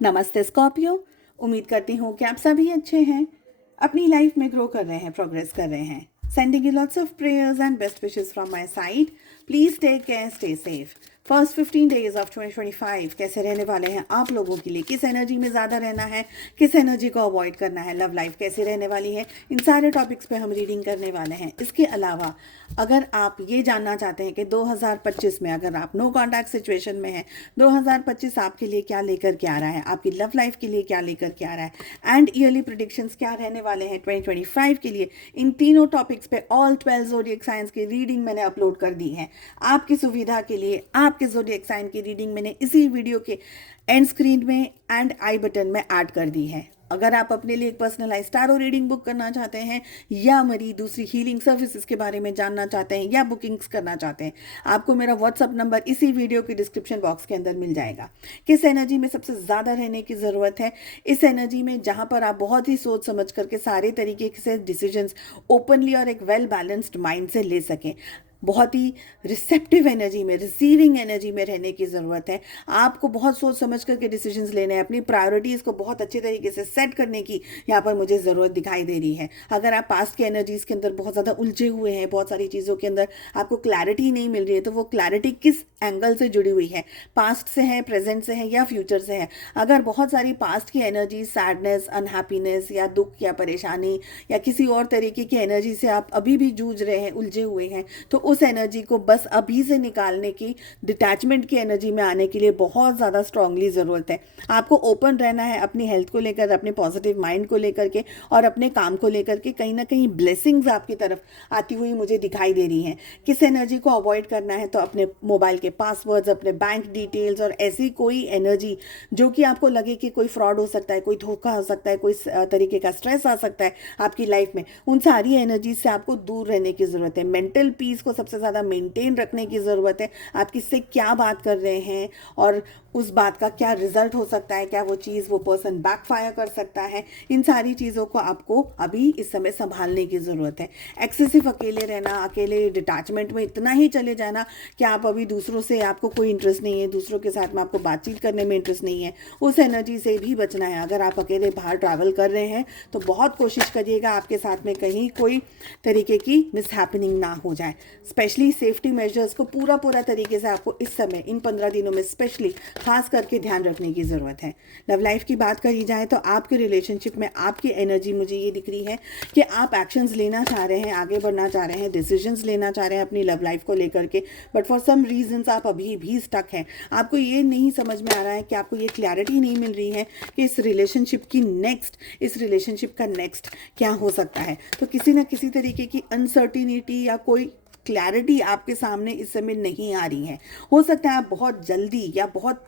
नमस्ते स्कॉर्पियो। उम्मीद करती हूँ कि आप सभी अच्छे हैं, अपनी लाइफ में ग्रो कर रहे हैं, प्रोग्रेस कर रहे हैं। Sending you lots of prayers and best wishes from my side. Please take care, stay safe. First 15 days of 2025 कैसे रहने वाले हैं आप लोगों के लिए? किस एनर्जी में ज़्यादा रहना है, किस एनर्जी को अवॉइड करना है, लव लाइफ कैसी रहने वाली है, इन सारे टॉपिक्स पे हम रीडिंग करने वाले हैं। इसके अलावा अगर आप ये जानना चाहते हैं कि 2025 में अगर आप नो कॉन्टैक्ट सिचुएशन में हैं, 2025 आपके लिए क्या लेकर के आ रहा है, आपकी लव लाइफ के लिए क्या लेकर के आ रहा है, एंड ईयरली प्रिडिक्शंस क्या रहने वाले हैं 2025 के लिए, इन तीनों टॉपिक्स पे ऑल 12 ज़ोडिएक साइंस की रीडिंग मैंने अपलोड कर दी है आपकी सुविधा के लिए। आपके ज़ोडिएक साइन की रीडिंग मैंने इसी वीडियो के एंड स्क्रीन में एंड आई बटन में ऐड कर दी है। अगर आप अपने लिए एक पर्सनलाइज टारो रीडिंग बुक करना चाहते हैं या मेरी दूसरी हीलिंग सर्विसेज के बारे में जानना चाहते हैं या बुकिंग्स करना चाहते हैं, आपको मेरा व्हाट्सअप नंबर इसी वीडियो के डिस्क्रिप्शन बॉक्स के अंदर मिल जाएगा। किस एनर्जी में सबसे ज़्यादा रहने की ज़रूरत है? इस एनर्जी में जहाँ पर आप बहुत ही सोच समझ करके सारे तरीके से डिसीजंस ओपनली और एक वेल बैलेंस्ड माइंड से ले सकें। बहुत ही रिसेप्टिव एनर्जी में, रिसीविंग एनर्जी में रहने की ज़रूरत है। आपको बहुत सोच समझ करके डिसीजंस लेने हैं, अपनी प्रायोरिटीज़ को बहुत अच्छे तरीके से सेट करने की यहाँ पर मुझे ज़रूरत दिखाई दे रही है। अगर आप पास्ट की एनर्जीज़ के अंदर बहुत ज़्यादा उलझे हुए हैं, बहुत सारी चीज़ों के अंदर आपको क्लैरिटी नहीं मिल रही है, तो वो क्लैरिटी किस एंगल से जुड़ी हुई है, पास्ट से है, प्रेजेंट से है या फ्यूचर से है? अगर बहुत सारी पास्ट की एनर्जी, सैडनेस, अनहैप्पीनेस या दुख या परेशानी या किसी और तरीके की एनर्जी से आप अभी भी जूझ रहे हैं, उलझे हुए हैं, तो उस एनर्जी को बस अभी से निकालने की, डिटैचमेंट की एनर्जी में आने के लिए बहुत ज़्यादा स्ट्रांगली ज़रूरत है। आपको ओपन रहना है अपनी हेल्थ को लेकर, अपने पॉजिटिव माइंड को लेकर के और अपने काम को लेकर के। कहीं ना कहीं ब्लेसिंग्स आपकी तरफ आती हुई मुझे दिखाई दे रही हैं। किस एनर्जी को अवॉइड करना है? तो अपने मोबाइल के पासवर्ड्स, अपने बैंक डिटेल्स और ऐसी कोई एनर्जी जो कि आपको लगे कि कोई फ्रॉड हो सकता है, कोई धोखा हो सकता है, कोई तरीके का स्ट्रेस आ सकता है आपकी लाइफ में, उन सारी एनर्जी से आपको दूर रहने की ज़रूरत है। मेंटल पीस को सबसे ज़्यादा मेंटेन रखने की ज़रूरत है। आप किससे क्या बात कर रहे हैं और उस बात का क्या रिजल्ट हो सकता है, क्या वो चीज़, वो पर्सन बैकफायर कर सकता है, इन सारी चीज़ों को आपको अभी इस समय संभालने की ज़रूरत है। एक्सेसिव अकेले रहना, अकेले डिटैचमेंट में इतना ही चले जाना कि आप अभी दूसरों से, आपको कोई इंटरेस्ट नहीं है, दूसरों के साथ में आपको बातचीत करने में इंटरेस्ट नहीं है, उस एनर्जी से भी बचना है। अगर आप अकेले बाहर ट्रैवल कर रहे हैं तो बहुत कोशिश करिएगा आपके साथ में कहीं कोई तरीके की मिसहैपनिंग ना हो जाए। स्पेशली सेफ्टी मेजर्स को पूरा तरीके से आपको इस समय इन 15 दिनों में स्पेशली खास करके ध्यान रखने की ज़रूरत है। लव लाइफ की बात करी जाए तो आपके रिलेशनशिप में आपकी एनर्जी मुझे ये दिख रही है कि आप एक्शंस लेना चाह रहे हैं, आगे बढ़ना चाह रहे हैं, डिसीजंस लेना चाह रहे हैं अपनी लव लाइफ को लेकर के, बट फॉर सम रीजंस आप अभी भी स्टक हैं। आपको ये नहीं समझ में आ रहा है कि आपको ये क्लैरिटी नहीं मिल रही है कि इस रिलेशनशिप का नेक्स्ट क्या हो सकता है। तो किसी ना किसी तरीके की अनसर्टिनिटी या कोई क्लैरिटी आपके सामने इस समय नहीं आ रही है। हो सकता है आप बहुत जल्दी या बहुत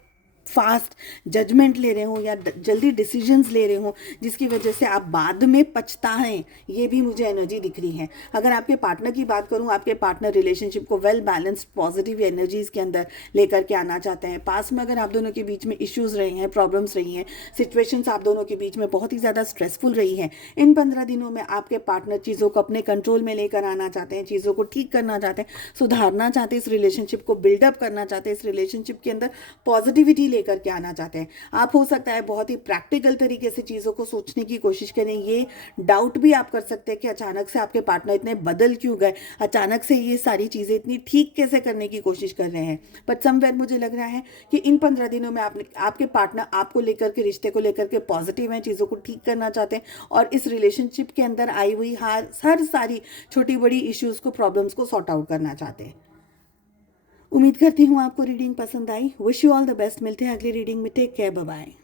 फास्ट जजमेंट ले रहे हो या जल्दी डिसीजंस ले रहे हो, जिसकी वजह से आप बाद में पछताएं, ये भी मुझे एनर्जी दिख रही है। अगर आपके पार्टनर की बात करूं, आपके पार्टनर रिलेशनशिप को वेल बैलेंस्ड पॉजिटिव एनर्जीज के अंदर लेकर के आना चाहते हैं। पास में अगर आप दोनों के बीच में इश्यूज रहे हैं, प्रॉब्लम्स रही हैं, सिचुएशंस आप दोनों के बीच में बहुत ही ज़्यादा स्ट्रेसफुल रही हैं, इन 15 दिनों में आपके पार्टनर चीज़ों को अपने कंट्रोल में लेकर आना चाहते हैं, चीज़ों को ठीक करना चाहते हैं, सुधारना चाहते हैं, इस रिलेशनशिप को बिल्डअप करना चाहते हैं, इस रिलेशनशिप के अंदर पॉजिटिविटी लेकर के आना चाहते हैं। आप हो सकता है बहुत ही प्रैक्टिकल तरीके से चीज़ों को सोचने की कोशिश करें। ये डाउट भी आप कर सकते हैं कि अचानक से आपके पार्टनर इतने बदल क्यों गए, अचानक से ये सारी चीज़ें इतनी ठीक कैसे करने की कोशिश कर रहे हैं। बट समवेयर मुझे लग रहा है कि इन 15 दिनों में आपके पार्टनर आपको लेकर के, रिश्ते को लेकर के पॉजिटिव हैं, चीज़ों को ठीक करना चाहते हैं और इस रिलेशनशिप के अंदर आई हुई हर सारी छोटी बड़ी इश्यूज़ को, प्रॉब्लम्स को सॉर्ट आउट करना चाहते हैं। उम्मीद करती हूँ आपको रीडिंग पसंद आई। Wish you all the best. मिलते हैं अगली रीडिंग में। Take care, bye bye.